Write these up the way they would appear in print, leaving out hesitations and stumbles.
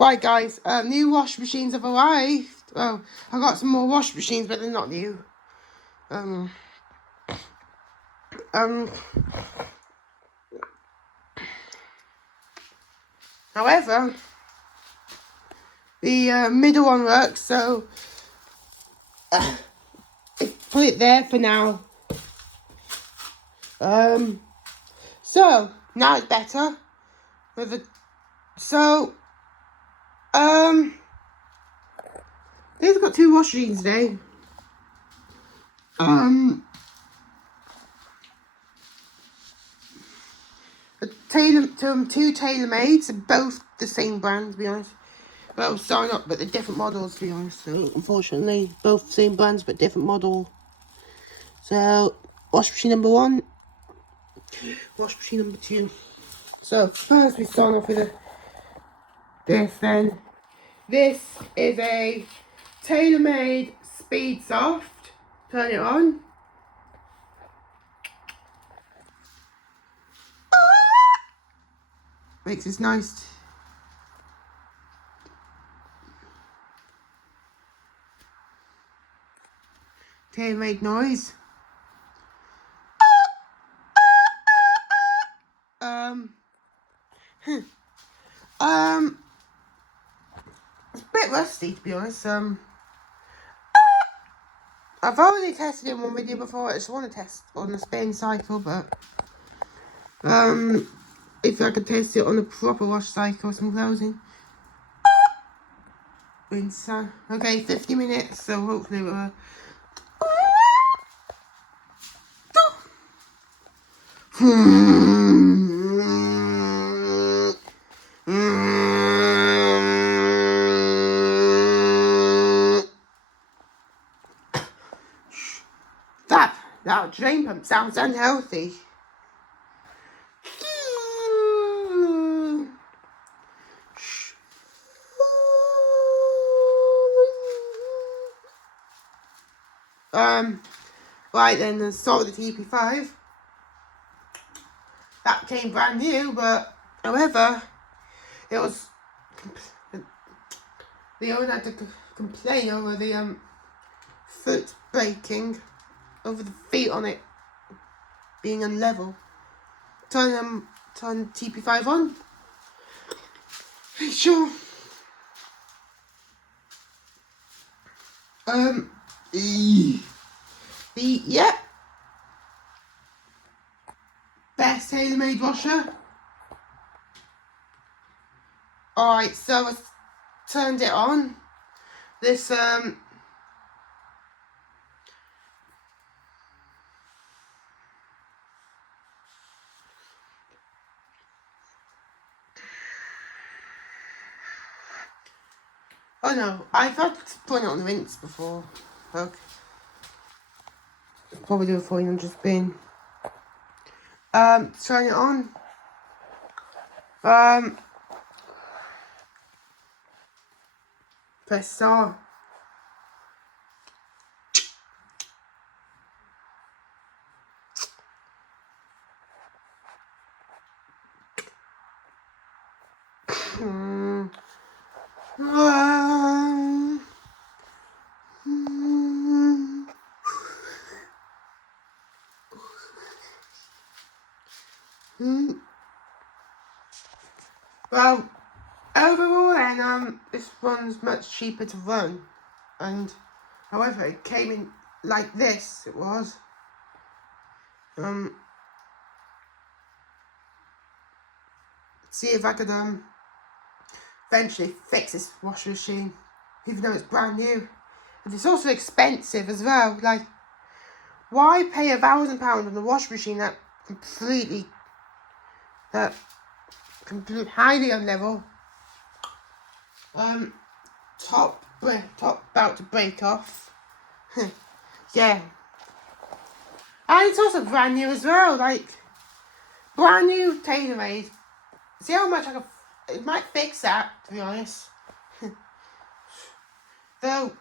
Right, guys, new wash machines have arrived. Well, I got some more wash machines, but they're not new. However, the middle one works, so put it there for now. So now it's better with the they've got two wash machines today. Two tailor-mades, both the same brand, to be honest. Well, sorry, not, but they're different models, to be honest. So, unfortunately, both the same brands, but different model. So, wash machine number 1, wash machine number 2. So, first we start off with this then. This is a tailor-made Speed Soft. Turn it on. Makes this nice tailor-made noise. It's a bit rusty, to be honest. I've already tested it in one video before. I just want to test on the spin cycle, but if I could test it on a proper wash cycle, some closing. Okay, 50 minutes, so hopefully we'll that drain pump sounds unhealthy. Right then, let's start with the TP5. That came brand new, but however, it was the owner had to complain over the foot breaking, over the feet on it being unlevel. Turn TP5 on. Sure. Best tailor-made washer. Alright, so I turned it on. This oh no, I've had to put it on the rinse before. Okay. Probably do a 400 spin. Turn it on. Press start. Well, overall then, this one's much cheaper to run, and however it came in like this. It was see if I could eventually fix this washing machine, even though it's brand new. And it's also expensive as well. Like, why pay £1,000 on a washing machine that completely highly unlevel? Top about to break off. Yeah. And it's also brand new as well, like brand new tailor-made. See how much it might fix that, to be honest. Though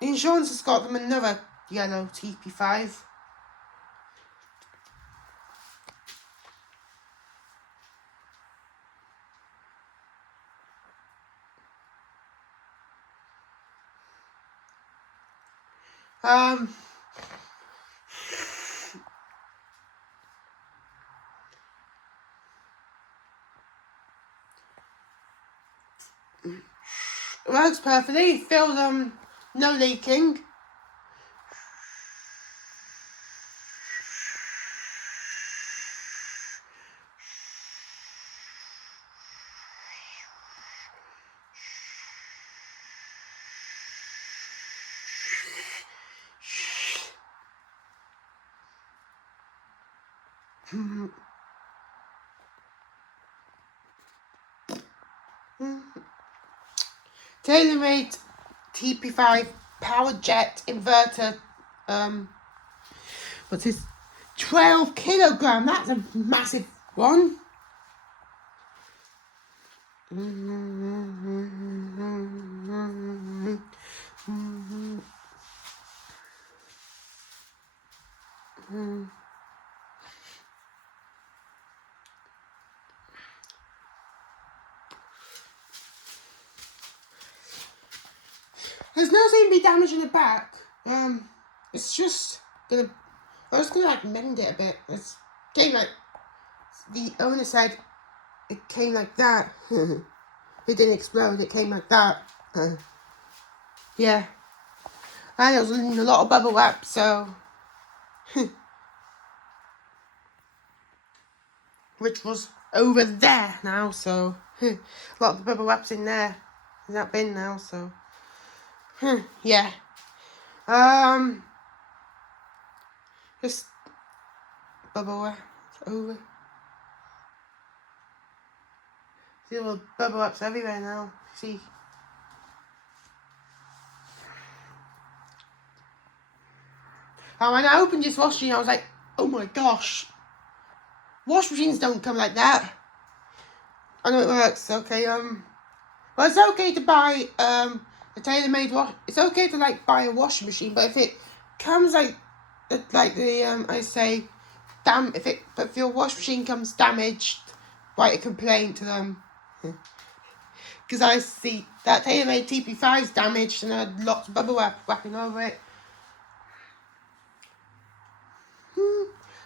the insurance has got them another yellow TP5. It works perfectly. It feels no leaking. TaylorMade TP5 power jet inverter. What's this? 12 kilogram. That's a massive one. There's no seem to be damage in the back. It's just gonna. I was gonna like mend it a bit. It's came like the owner said. It came like that. It didn't explode. It came like that. Yeah. And it was in a lot of bubble wrap, so. Which was over there now, so. A lot of the bubble wrap's in there. In that bin now, so. Yeah. Just bubble wrap over. See all the bubble wraps everywhere now. See. And when I opened this washing machine, I was like, oh my gosh. Wash machines don't come like that. I know it works, okay, well, it's okay to buy, a TaylorMade wash, it's okay to, like, buy a washing machine, but if it comes, like the, I say, if your washing machine comes damaged, write a complaint to them. Because I see that TaylorMade TP5 is damaged and there are lots of bubble wrapping over it.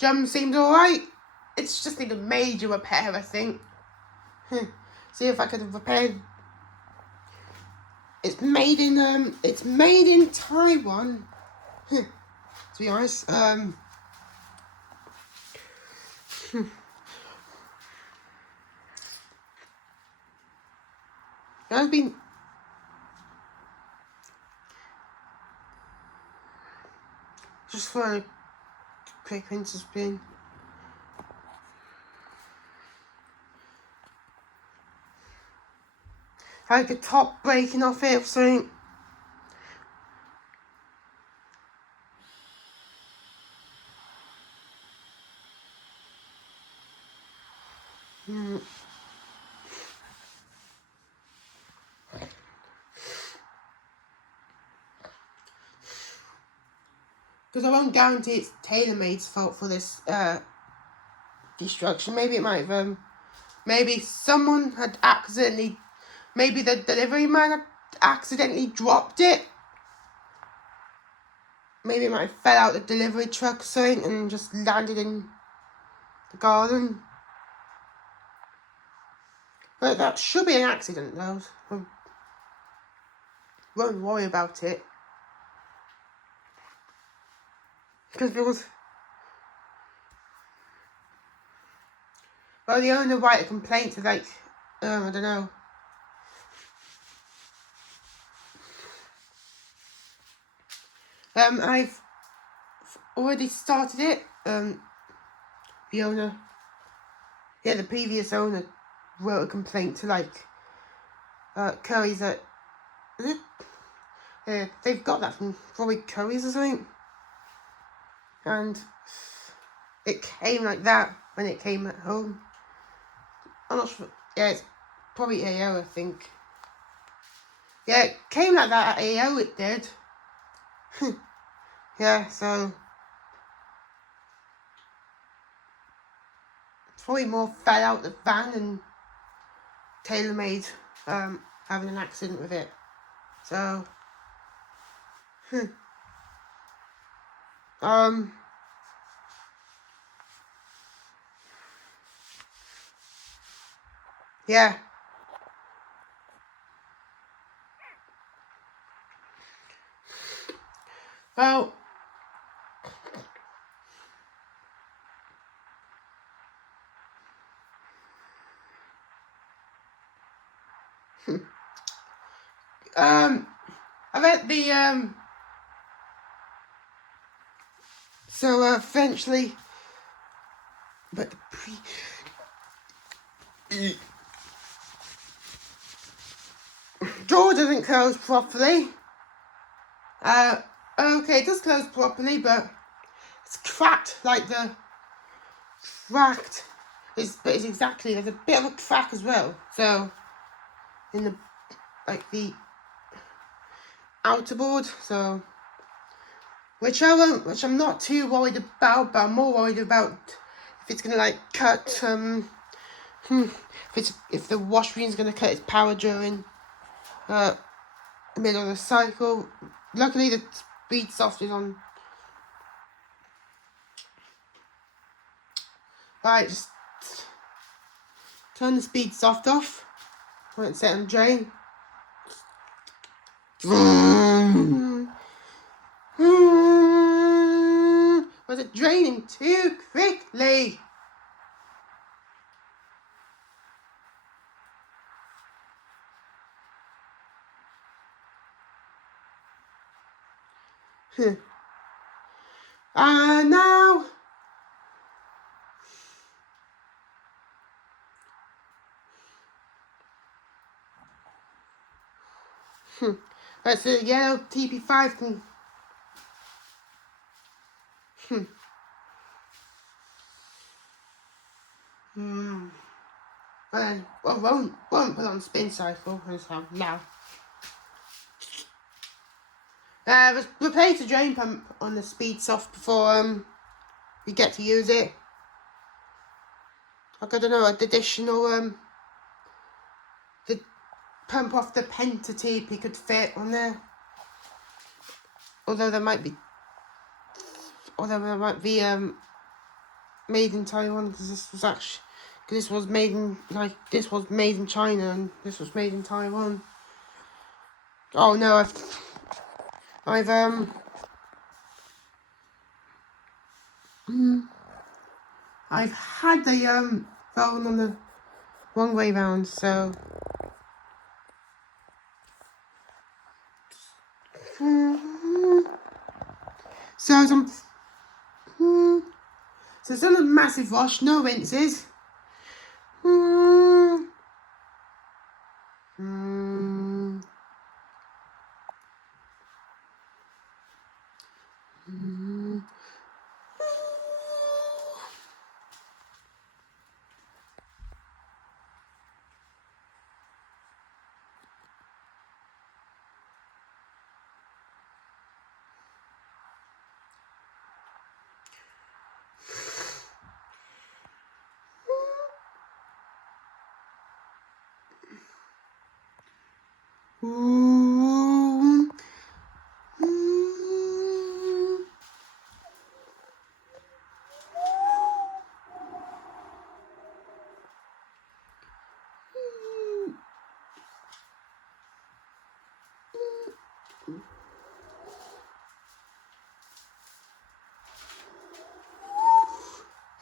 Drum seems alright. It's just need a major repair, I think. See if I could have repaired. It's made in Taiwan. To be honest, I've been just for a quick rinse spin. Like the top breaking off it or something. Because I won't guarantee it's TaylorMade's fault for this destruction. Maybe it might have, maybe someone had accidentally, maybe the delivery man had accidentally dropped it. Maybe it might have fell out the delivery truck or something and just landed in the garden. But that should be an accident though. So won't worry about it. Because it was... Well, the owner write a complaint to, like, I don't know. I've already started it. The owner... Yeah, the previous owner wrote a complaint to, like, Curry's at... Is it? They've got that from probably Curry's or something. And it came like that when it came at home. I'm not sure. Yeah, it's probably AO, I think. Yeah, it came like that at AO, it did. Yeah, so... Probably more fell out the van and TaylorMade having an accident with it. So... Yeah. Well, I read the so eventually, but the door doesn't close properly. Okay, it does close properly, but it's cracked, like the cracked. But it's exactly, there's a bit of a crack as well. So in the the outer board, so which I'm not too worried about, but I'm more worried about if it's gonna cut if the wash machine's gonna cut its power during the middle of the cycle. Luckily the speed soft is on. Right, just turn the speed soft off when it's set on drain. Was it draining too quickly? And now that's a yellow TP5 can well, won't put on spin cycle as now. Replace the drain pump on the speed soft before you get to use it. I don't know, additional the pump off the Penta TP could fit on there. Although there might be made in Taiwan, because this was made in China and this was made in Taiwan. Oh no, I've had the phone on the wrong way round, so it's done a massive wash, no rinses.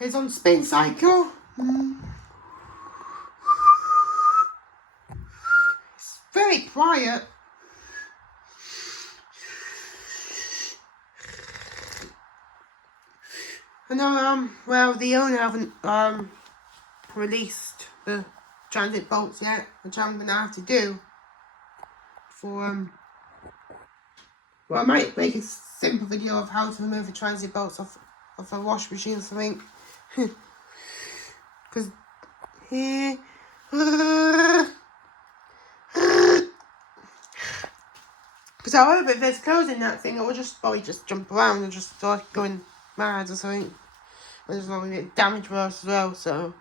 It's on spin cycle. It's very quiet. I know, well, the owner haven't released the transit bolts yet, which I'm gonna have to do for well, I might make a simple video of how to remove the transit bolts off a wash machine or something. Because here because I hope if there's clothes in that thing, I will probably just jump around and just start going mad or something. I just want to get damage worse as well, so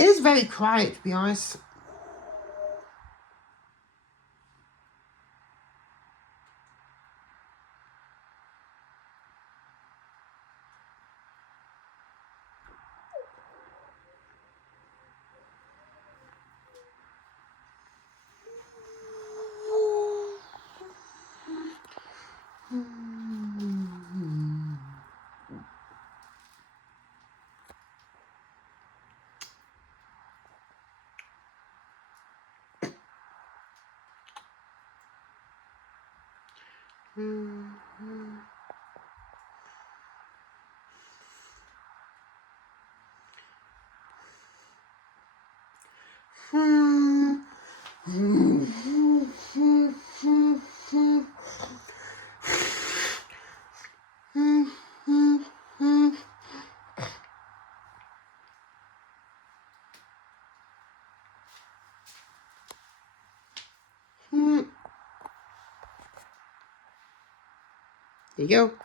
It is very quiet, to be honest. There you go.